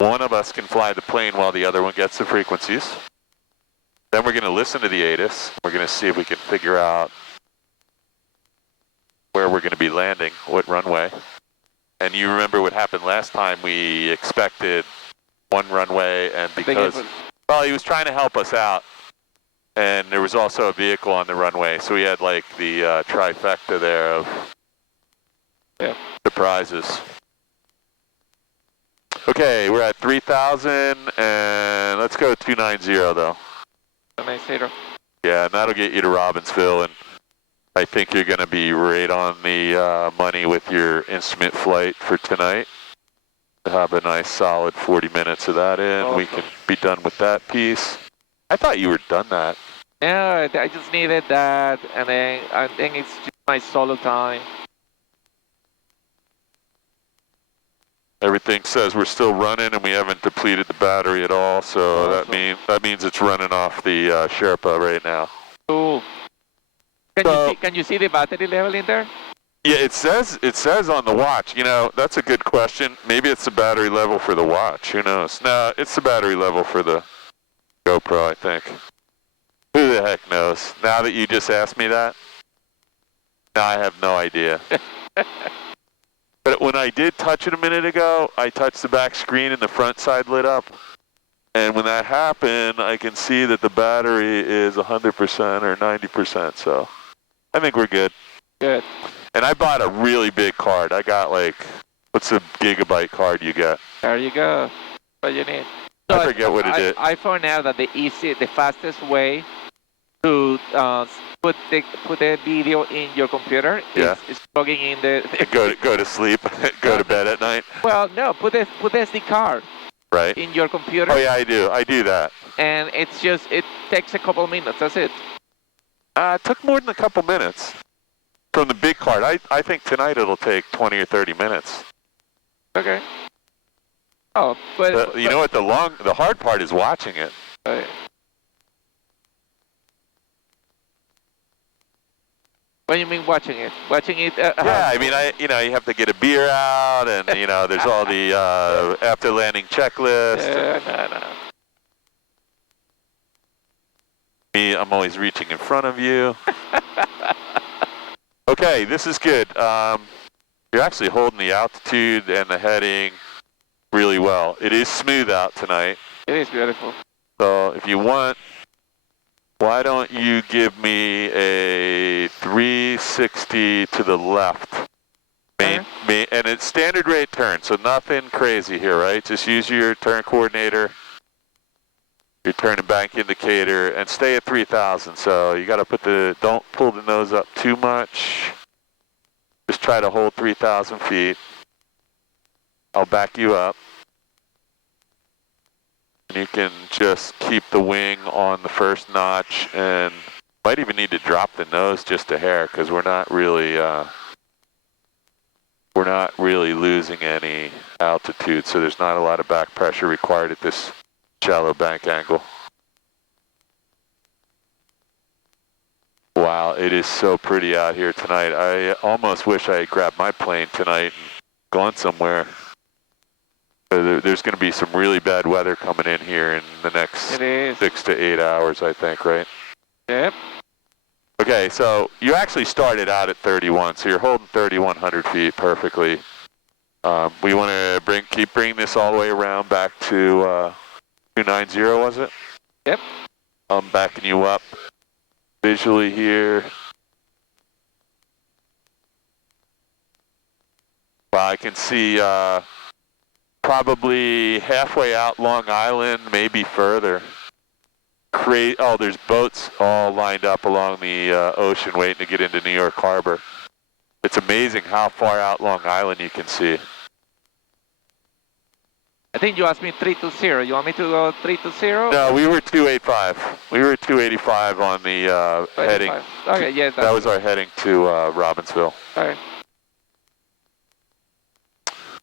One of us can fly the plane while the other one gets the frequencies. Then we're going to listen to the ATIS. We're going to see if we can figure out where we're going to be landing, what runway. And you remember what happened last time? We expected one runway, and because, well, he was trying to help us out, and there was also a vehicle on the runway, so we had like the trifecta there of surprises. Okay, we're at 3,000, and let's go 290 though. 290. Yeah, and that'll get you to Robbinsville, and I think you're going to be right on the money with your instrument flight for tonight. Have a nice solid 40 minutes of that in. Awesome. We can be done with that piece. I thought you were done that. Yeah, I just needed that, and then I think it's just my solo time. Everything says we're still running, and we haven't depleted the battery at all. So awesome. that means it's running off the Sherpa right now. Cool. Can you see the battery level in there? Yeah, it says on the watch. You know, that's a good question. Maybe it's the battery level for the watch. Who knows? No, it's the battery level for the GoPro, I think. Who the heck knows? Now that you just asked me that, now I have no idea. But when I did touch it a minute ago, I touched the back screen and the front side lit up. And when that happened, I can see that the battery is 100% or 90%. So I think we're good. Good. And I bought a really big card. I got like, what's the gigabyte card you get? There you go. What you need. So I forget what it is. I found out that the fastest way to put the video in your computer is plugging in the go to sleep, go to bed at night. Well, no, put the SD card in your computer. Oh yeah, I do that. And it takes a couple of minutes. That's it. It took more than a couple minutes from the big card. I think tonight it'll take 20 or 30 minutes. Okay. Oh, but you know what? The hard part is watching it. Okay. What do you mean watching it? Watching it? Yeah, I mean, you have to get a beer out, and there's all the after landing checklist. No. Me, I'm always reaching in front of you. Okay, this is good. You're actually holding the altitude and the heading really well. It is smooth out tonight. It is beautiful. So if you want, why don't you give me a 360 to the left? And it's standard rate turn, so nothing crazy here, right? Just use your turn coordinator, your turn and bank indicator, and stay at 3,000. So you got to don't pull the nose up too much. Just try to hold 3,000 feet. I'll back you up. And you can just keep the wing on the first notch, and might even need to drop the nose just a hair, because we're not really losing any altitude, so there's not a lot of back pressure required at this shallow bank angle. Wow, it is so pretty out here tonight. I almost wish I had grabbed my plane tonight and gone somewhere. There's going to be some really bad weather coming in here in the next 6 to 8 hours, I think, right? Yep. Okay, so you actually started out at 31, so you're holding 3,100 feet perfectly. We want to keep bringing this all the way around back to 290, was it? Yep. I'm backing you up visually here. Well, I can see probably halfway out Long Island, maybe further. There's boats all lined up along the ocean waiting to get into New York Harbor. It's amazing how far out Long Island you can see. I think you asked me 320. You want me to go 320? No, we were 285. We were 285 on the heading. Okay, yes. That was our heading to Robbinsville. Okay.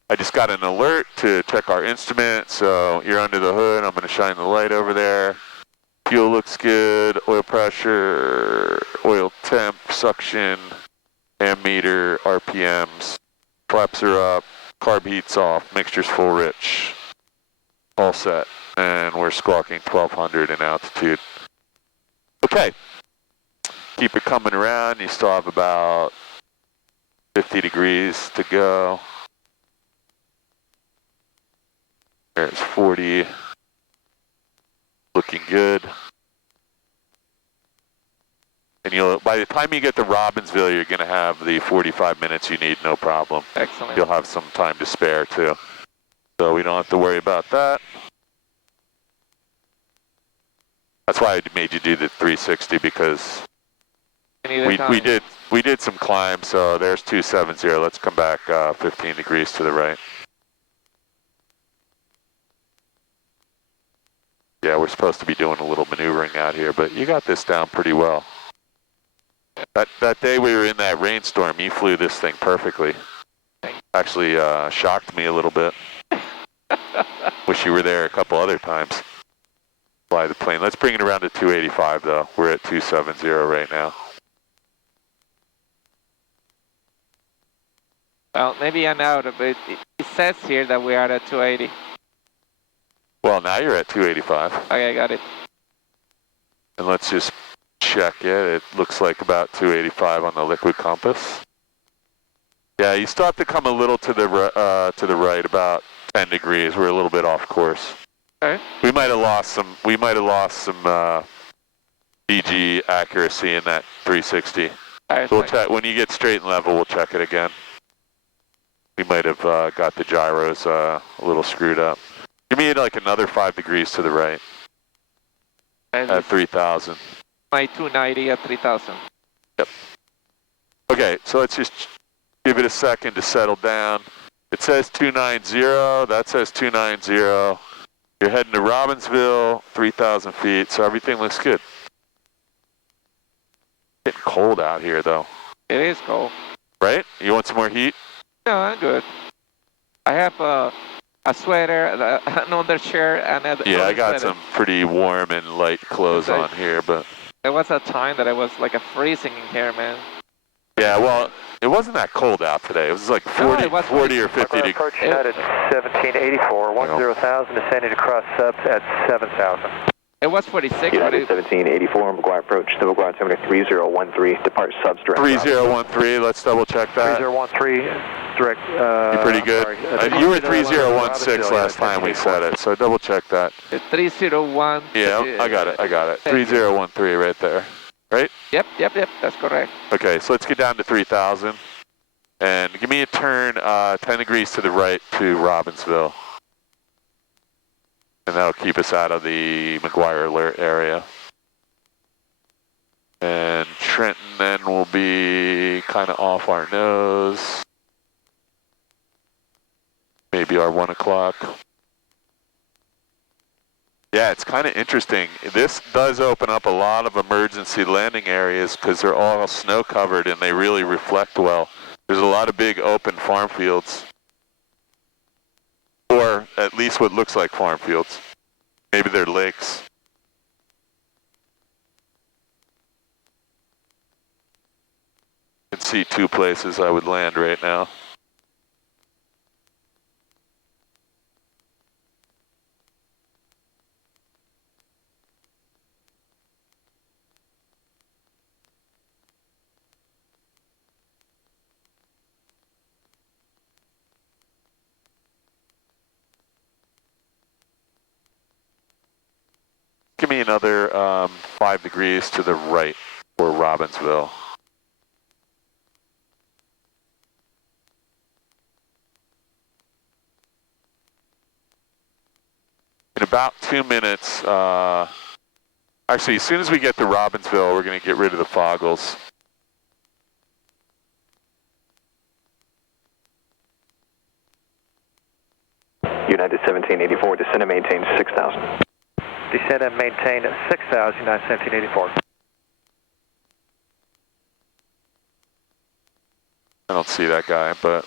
I just got an alert to check our instrument, so you're under the hood. I'm going to shine the light over there. Fuel looks good, oil pressure, oil temp, suction, ammeter, RPMs. Flaps are up, carb heat's off, mixture's full rich. All set. And we're squawking 1200 in altitude. Okay. Keep it coming around. You still have about 50 degrees to go. There's 40. Looking good. And you'll, by the time you get to Robbinsville, you're going to have the 45 minutes you need, no problem. Excellent. You'll have some time to spare too. So we don't have to worry about that. That's why I made you do the 360 because we did some climb. So there's 270. Let's come back 15 degrees to the right. Yeah, we're supposed to be doing a little maneuvering out here, but you got this down pretty well. That day we were in that rainstorm, you flew this thing perfectly. Actually shocked me a little bit. Wish you were there a couple other times. Fly the plane. Let's bring it around to 285 though. We're at 270 right now. Well, maybe I'm out of it. It says here that we are at 280. Well, now you're at 285. Okay, got it. And let's just check it. It looks like about 285 on the liquid compass. Yeah, you still have to come a little to the right, about 10 degrees. We're a little bit off course. Okay. We might have lost some. We might have lost some DG accuracy in that 360. Right, We'll check when you get straight and level. We'll check it again. We might have got the gyros a little screwed up. Give me like another 5 degrees to the right. At 3,000. My 290 at 3,000. Yep. Okay, so let's just give it a second to settle down. It says 290. That says 290. You're heading to Robbinsville, 3,000 feet, so everything looks good. Getting cold out here, though. It is cold. Right? You want some more heat? No, I'm good. I have a sweater, an undershirt, and yeah, I got some pretty warm and light clothes on here, but there was a time that I was like freezing in here, man. Yeah, well, it wasn't that cold out today. It was like 40 or 50 degrees. Approach United 1784, 10,000, descending across subs at 7,000. It was 46. United 1784, McGuire approach, the McGuire altimeter 3013, depart subs direct. 3013, let's double check that. 3013, direct. You're pretty good. You were 3016 last time we said it, so double check that. 301. Yeah, I got it. 3013 right there. Right? Yep, that's correct. Okay, so let's get down to 3,000. And give me a turn 10 degrees to the right to Robbinsville. And that'll keep us out of the McGuire alert area. And Trenton then will be kind of off our nose. Maybe our 1 o'clock. Yeah, it's kind of interesting. This does open up a lot of emergency landing areas because they're all snow covered and they really reflect well. There's a lot of big open farm fields. Or at least what looks like farm fields. Maybe they're lakes. You can see 2 places I would land right now. Give me another 5 degrees to the right for Robbinsville. In about 2 minutes, actually as soon as we get to Robbinsville, we're going to get rid of the foggles. United 1784, descend and maintain 6,000. Descend and maintain 6,000, United 1784. I don't see that guy, but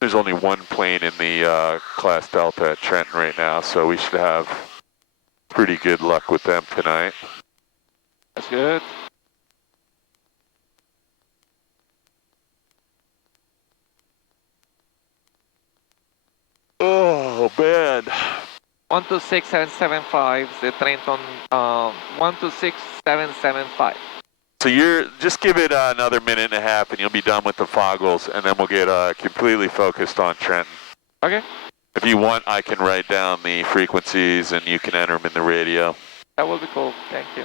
there's only 1 plane in the class Delta at Trenton right now, so we should have pretty good luck with them tonight. That's good. Oh man. 126775, the Trenton 126775. So just give it another minute and a half and you'll be done with the foggles and then we'll get completely focused on Trenton. Okay. If you want, I can write down the frequencies and you can enter them in the radio. That will be cool. Thank you.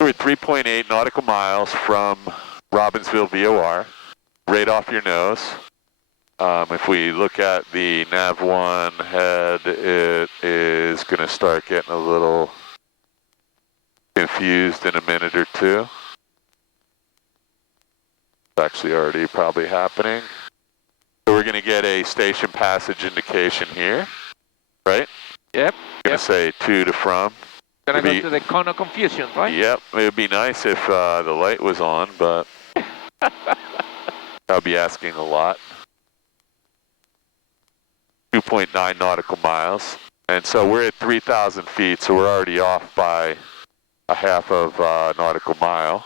We're at 3.8 nautical miles from Robbinsville VOR, right off your nose. If we look at the nav1 head, it is going to start getting a little confused in a minute or two. It's actually already probably happening. So we're going to get a station passage indication here, right? Yep. Going to say to from. Gonna go to the cone of confusion, right? Yep, it would be nice if the light was on, but that would be asking a lot. 2.9 nautical miles. And so we're at 3,000 feet, so we're already off by a half of nautical mile.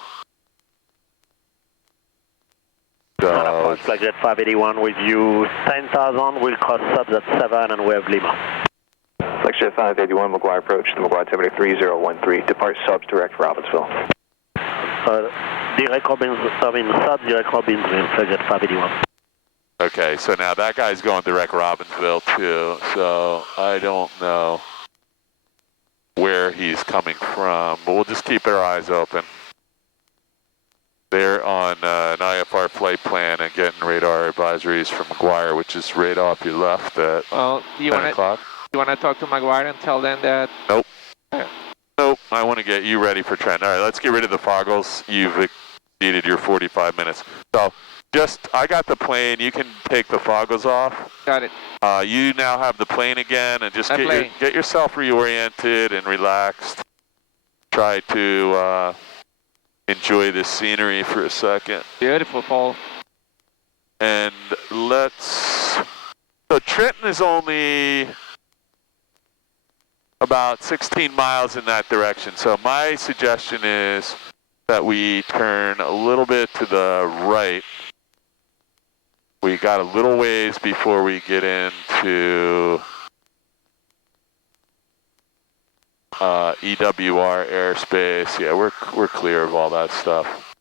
So, Flight 581 with you, 10,000, we'll cross subs at 7 and we have Lima. Flagship 581, McGuire approach to McGuire 73013, depart subs direct for Robbinsville. Direct Robbinsville, sub direct Robbinsville, Flagship 581. Okay, so now that guy's going direct Robbinsville too, so I don't know where he's coming from, but we'll just keep our eyes open. They're on an IFR flight plan and getting radar advisories from McGuire, which is right off your left at 10 o'clock. You want to talk to McGuire and tell them that? Nope. Nope, I want to get you ready for Trent. All right, let's get rid of the foggles. You've exceeded your 45 minutes. So I got the plane. You can take the foggles off. Got it. You now have the plane again, and just get yourself reoriented and relaxed. Try to enjoy the scenery for a second. Beautiful, Paul. And so Trenton is only about 16 miles in that direction. So my suggestion is that we turn a little bit to the right. We got a little ways before we get into EWR airspace. Yeah, we're clear of all that stuff.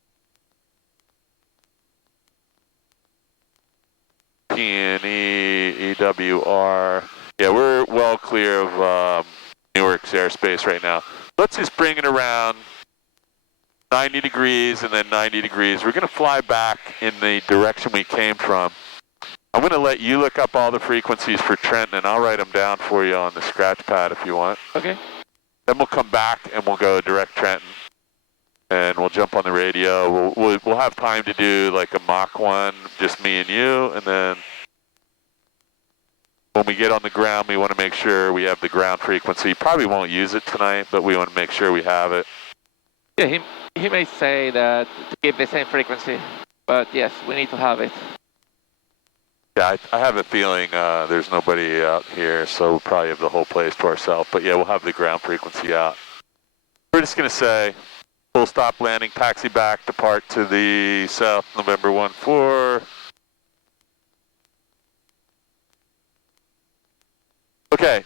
P&E, EWR. Yeah, we're well clear of Newark's airspace right now. Let's just bring it around 90 degrees and then 90 degrees. We're going to fly back in the direction we came from. I'm going to let you look up all the frequencies for Trenton, and I'll write them down for you on the scratch pad if you want. Okay. Then we'll come back and we'll go direct Trenton, and we'll jump on the radio. We'll have time to do like a Mach 1, just me and you, and then when we get on the ground, we want to make sure we have the ground frequency. Probably won't use it tonight, but we want to make sure we have it. Yeah, he may say that to keep the same frequency, but yes, we need to have it. Yeah, I have a feeling there's nobody out here, so we'll probably have the whole place to ourselves. But yeah, we'll have the ground frequency out. We're just going to say full stop landing, taxi back, depart to the south, November 14. Okay,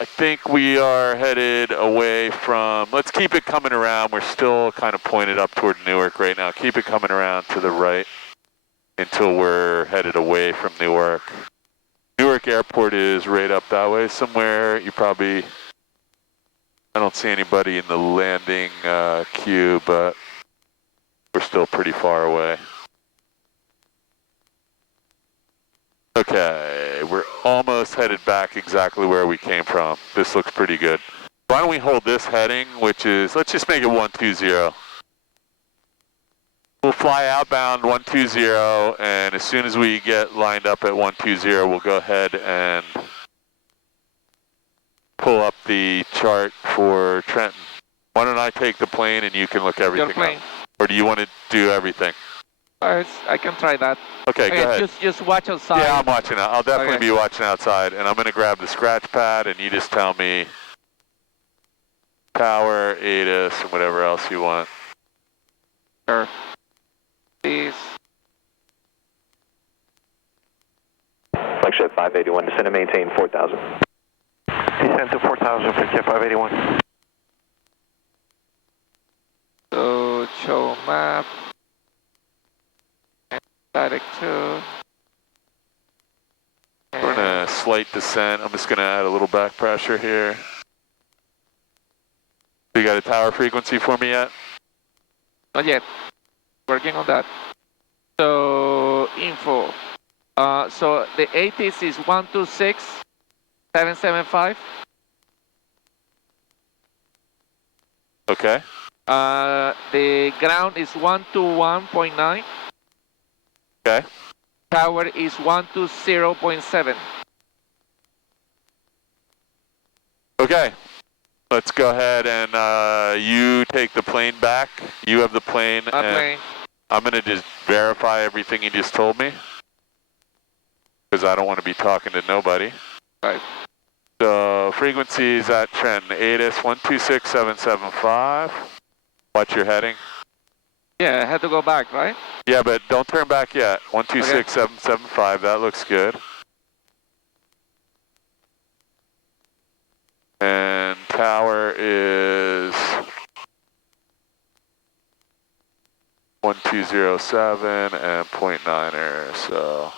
I think we are headed away from, let's keep it coming around. We're still kind of pointed up toward Newark right now. Keep it coming around to the right until we're headed away from Newark. Newark Airport is right up that way somewhere. You probably, I don't see anybody in the landing queue, but we're still pretty far away. Okay, we're almost headed back exactly where we came from. This looks pretty good. Why don't we hold this heading, which is, let's just make it 120. We'll fly outbound 120, and as soon as we get lined up at 120, we'll go ahead and pull up the chart for Trenton. Why don't I take the plane and you can look everything up? Or do you want to do everything? I can try that. Okay, go ahead. Just watch outside. Yeah, I'm watching out. I'll definitely be watching outside, and I'm going to grab the scratch pad, and you just tell me power, ATIS, and whatever else you want. Sure. Please. Flight Jet 581, descend and maintain 4,000. Descend to 4,000, Flight Jet 581. So, show map. And direct to. We're in a slight descent. I'm just going to add a little back pressure here. You got a tower frequency for me yet? Not yet. Working on that. So, info. So the ATIS is 126.775. Okay. The ground is 121.9. Okay. Tower is 120.7. Okay. Let's go ahead and you take the plane back. You have the plane. Plane. I'm going to just verify everything you just told me, because I don't want to be talking to nobody. Right. So frequencies at Trenton, ATIS 126.775. Watch your heading. Yeah, I had to go back, right? Yeah, but don't turn back yet. 126.775, that looks good. And tower is 1207 and 0.9er, so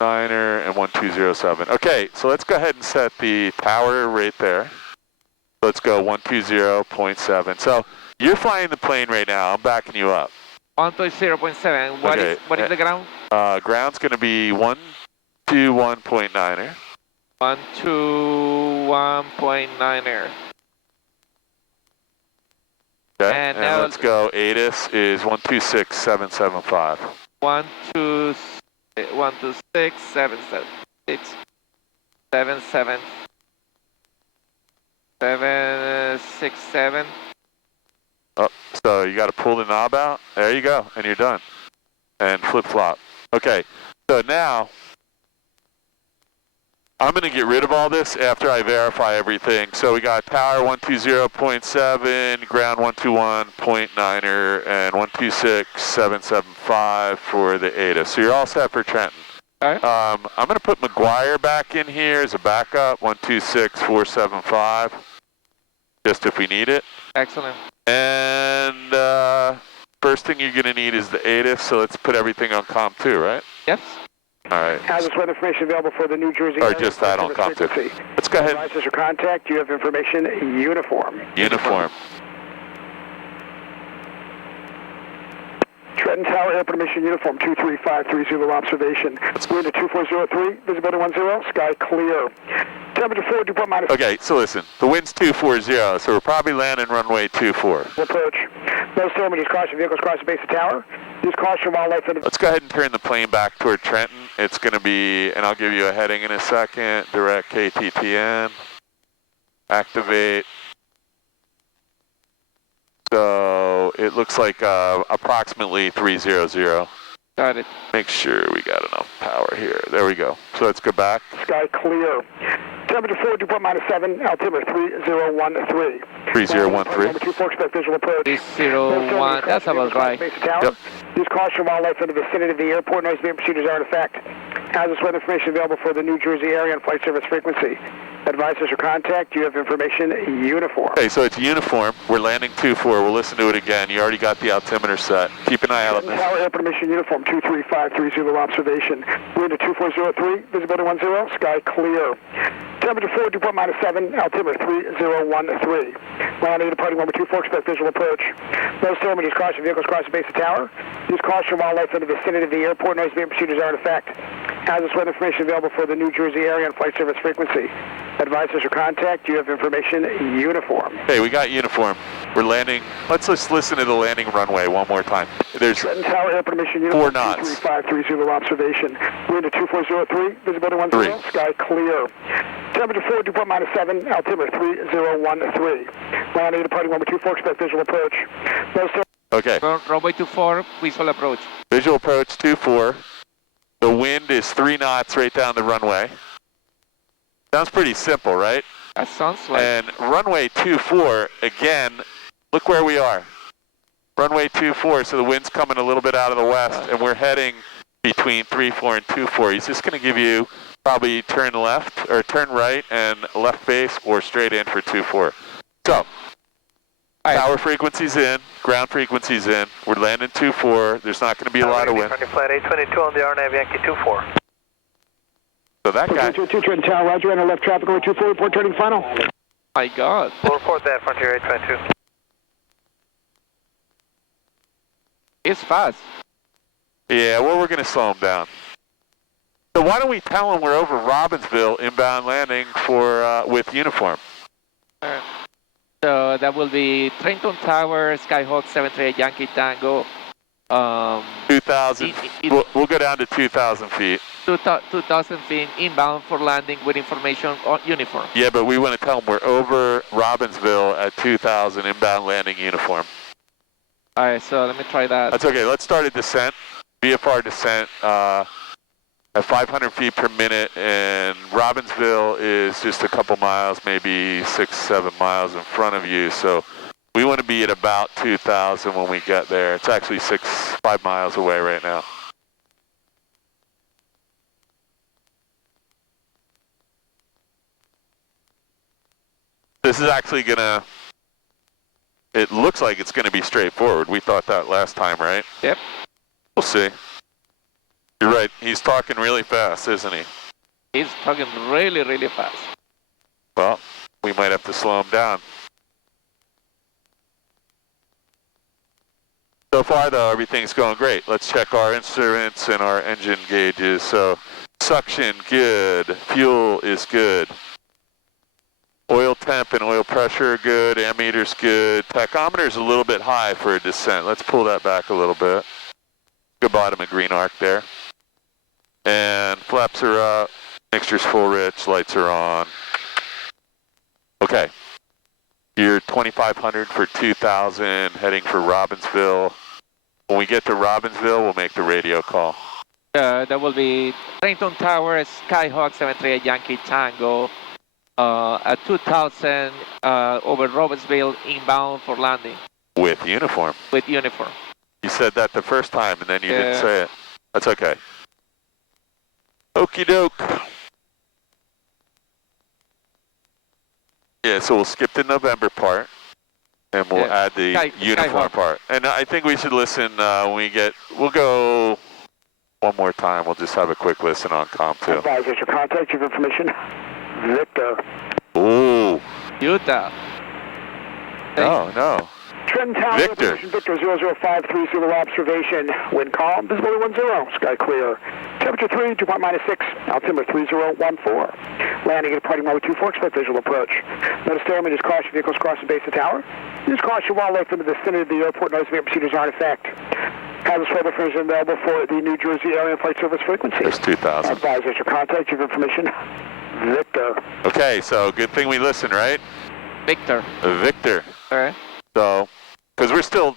9er and 1207. Okay, so let's go ahead and set the tower right there. Let's go 120.7. So you're flying the plane right now. I'm backing you up. 120.7. What is the ground? Ground's going to be 121.9er. 121.9er. Okay, and now let's go. ATIS is 126.775. 767. Oh, so you got to pull the knob out. There you go, and you're done. And flip flop. Okay, so now I'm going to get rid of all this after I verify everything. So we got tower 120.7, ground 121.9er, and 126.775 for the ATIS. So you're all set for Trenton. All right. I'm going to put McGuire back in here as a backup, 126.475, just if we need it. Excellent. And first thing you're going to need is the ATIS, so let's put everything on COM2, right? Yes. All right. Has this weather information available for the New Jersey Or just that on COM2. Let's go ahead. Advisors or contact, you have information, uniform. Uniform. Trenton Tower, air permission, uniform 23530, observation. Wind at 2403, visibility 10, sky clear. Temperature 4, dew point minus. Okay, so listen, the wind's 240, so we're probably landing runway 24. Approach. Those thermals, caution, vehicles cross the base of tower. Use caution wildlife. Let's go ahead and turn the plane back toward Trenton. It's going to be, and I'll give you a heading in a second, direct KTTN. Activate. So it looks like approximately 300. Got it. Make sure we got enough power here. There we go. So let's go back. Sky clear. Temperature 4, dew point -7, altimeter 3013. 3013. Number 24, expect visual approach. 301, that's about right. Yep. Use caution wildlife in the vicinity of the airport. Noise being procedures are in effect. Has this weather information available for the New Jersey area and flight service frequency. Advisors or contact, you have information, uniform. Okay, so it's uniform. We're landing 24. We'll listen to it again. You already got the altimeter set. Keep an eye out on this. Tower air permission, uniform 23530, observation. Wind at 2403, visibility 10, sky clear. Temperature 4, dew point -7, altimeter 3013. Landing departing number 24, expect visual approach. Those thermals, caution, vehicles cross the base of tower. Use caution wildlife in the vicinity of the airport. Noise being procedures are in effect. Has this weather information available for the New Jersey area and flight service frequency. Advisors or contact, you have information, uniform. Hey, we got uniform. We're landing. Let's just listen to the landing runway one more time. There's Trenton Tower air permission, uniform 4 knots. 23530, observation. Wind at 2403, visibility 10, sky clear. Temperature 4, dew point -7, altimeter 3013. Landing departing number 24, expect visual approach. Those Okay. Runway 24, visual approach. Visual approach 24. The wind is 3 knots right down the runway. Sounds pretty simple, right? That sounds like. And runway 24, again, look where we are. Runway 24, so the wind's coming a little bit out of the west, and we're heading between 34 and 24. He's just going to give you probably turn left, or turn right, and left base, or straight in for 24. So, power frequency's in, ground frequency's in. We're landing 24. There's not going to be a lot of wind. Flight 822 on the RNAV Yankee 24. So that guy. 2 Trenton Tower, Roger, and left traffic over 24, report turning final. My God. We'll report that, Frontier 822. It's fast. Yeah, well, we're going to slow him down. So why don't we tell him we're over Robbinsville, inbound landing for with uniform. So that will be Trenton Tower, Skyhawk 738 Yankee Tango. 2,000, we'll go down to 2,000 feet. 2,000 feet inbound for landing with information on uniform. Yeah, but we want to tell them we're over Robbinsville at 2,000 inbound landing uniform. All right, so let me try that. That's okay. Let's start a descent, VFR descent at 500 feet per minute, and Robbinsville is just a couple miles, maybe 6, 7 miles in front of you. So we want to be at about 2,000 when we get there. It's actually 5 miles away right now. This is actually gonna, it looks like it's gonna be straightforward. We thought that last time, right? Yep. We'll see. You're right, he's talking really fast, isn't he? He's talking really, really fast. Well, we might have to slow him down. So far though, everything's going great. Let's check our instruments and our engine gauges. So, suction, good. Fuel is good. Oil temp and oil pressure, good. Ammeter's good. Tachometer's a little bit high for a descent. Let's pull that back a little bit. Good bottom of green arc there. And flaps are up. Mixture's full rich. Lights are on. Okay. You're 2,500 for 2,000, heading for Robbinsville. When we get to Robbinsville, we'll make the radio call. That will be Trenton Tower, Skyhawk 738 Yankee Tango. At 2,000 over Robbinsville, inbound for landing. With uniform. With uniform. You said that the first time and then you didn't say it. That's okay. Okie doke. Yeah, so we'll skip the November part and we'll add the uniform part. And I think we should listen when we get, we'll go one more time. We'll just have a quick listen on COM2. Advisors, your contact, your information. Victor. Ooh. Utah. No. Trenton Tower, Victor. Victor 00530 observation. Wind calm, visibility 10, sky clear. Temperature 3, dew point -6, altimeter 3014. Landing at departing runway 24, expect visual approach. Notice stairman, just caution vehicles cross the base of the tower. Use caution wildlife in the vicinity of the airport. Notice the procedures are in effect. Hazardous weather information available for the New Jersey area and flight service frequency. There's 2,000. Advisors, your contact, your information. Victor. Okay, so good thing we listen, right? Victor. Victor. All right. So, because we're still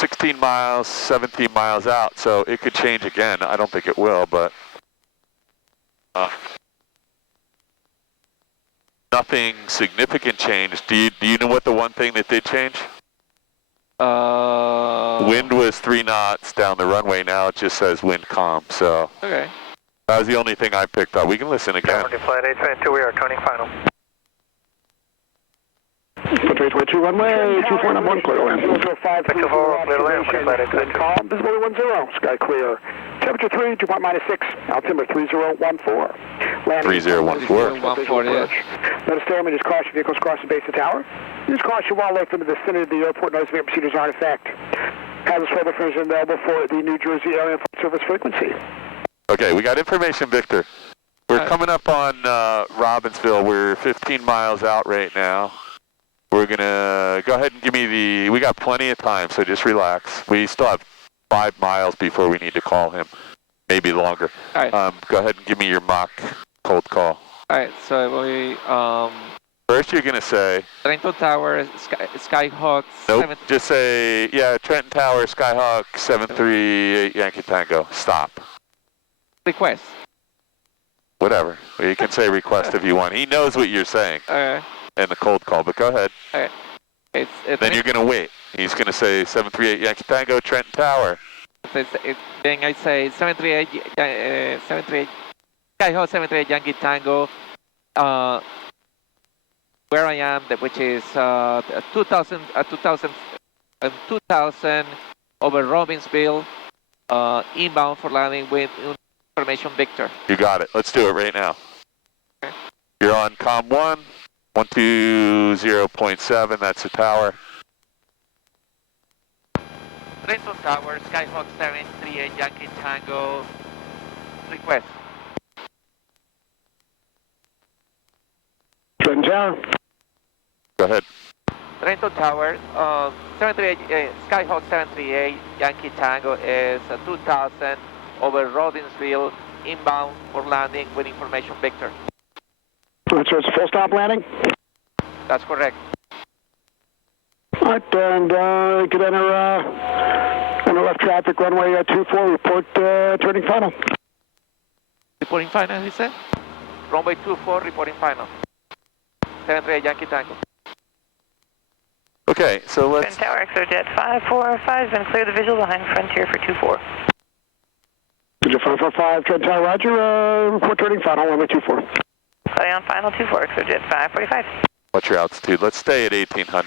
16 miles, 17 miles out, so it could change again. I don't think it will, but nothing significant changed. Do you know what the one thing that did change? Wind was 3 knots down the runway. Now it just says wind calm. So okay. That was the only thing I picked up. We can listen again. Flight 822, we are turning final. 322 runway, 2491, clear land. 00530 observation. Wind calm, visibility 10, sky clear. Temperature 3, dew point -6, altimeter 3014. Landing 3014. Notice stairman, just caution vehicles cross the base of the tower. Use caution wildlife in the vicinity of the airport. Notice the procedures are in effect. Hazardous weather information available for the New Jersey area and flight service frequency. Okay, we got information, Victor. We're coming up on Robbinsville. We're 15 miles out right now. We're going to go ahead and give me we got plenty of time, so just relax. We still have 5 miles before we need to call him, maybe longer. All right. Go ahead and give me your mock cold call. All right, so we... First you're going to say... Trenton Tower, Skyhawk. Nope, just say, yeah, Trenton Tower, Skyhawk, 738 Yankee Tango. Stop. Request. Whatever. Well, you can say request if you want. He knows what you're saying in the cold call, but go ahead. Then you're going to wait. He's going to say 738 Yankee Tango, Trenton Tower. Then I say 738, 738, Skyhawk 738 Yankee Tango, where I am, which is 2000 over Robbinsville, inbound for landing with information Victor. You got it. Let's do it right now. Okay. You're on COM 1, 120.7, that's the tower. Trenton Tower, Skyhawk 738 Yankee Tango, request. Trenton Tower. Go ahead. Trenton Tower, 738, Skyhawk 738 Yankee Tango is 2000 over Robbinsville, inbound for landing with information Victor. So it's a full stop landing? That's correct. All right, and you can enter left traffic runway 24, report turning final. Reporting final, he said? Runway 24, reporting final. 738 Yankee Tango. Okay, so let's... Twin Tower, ExoJet 545 has been cleared the visual behind Frontier for 24. ExoJet 545, Twin Tower, roger, report turning final, runway 24. Play on final 24, ExoJet 545. What's your altitude? Let's stay at 1800.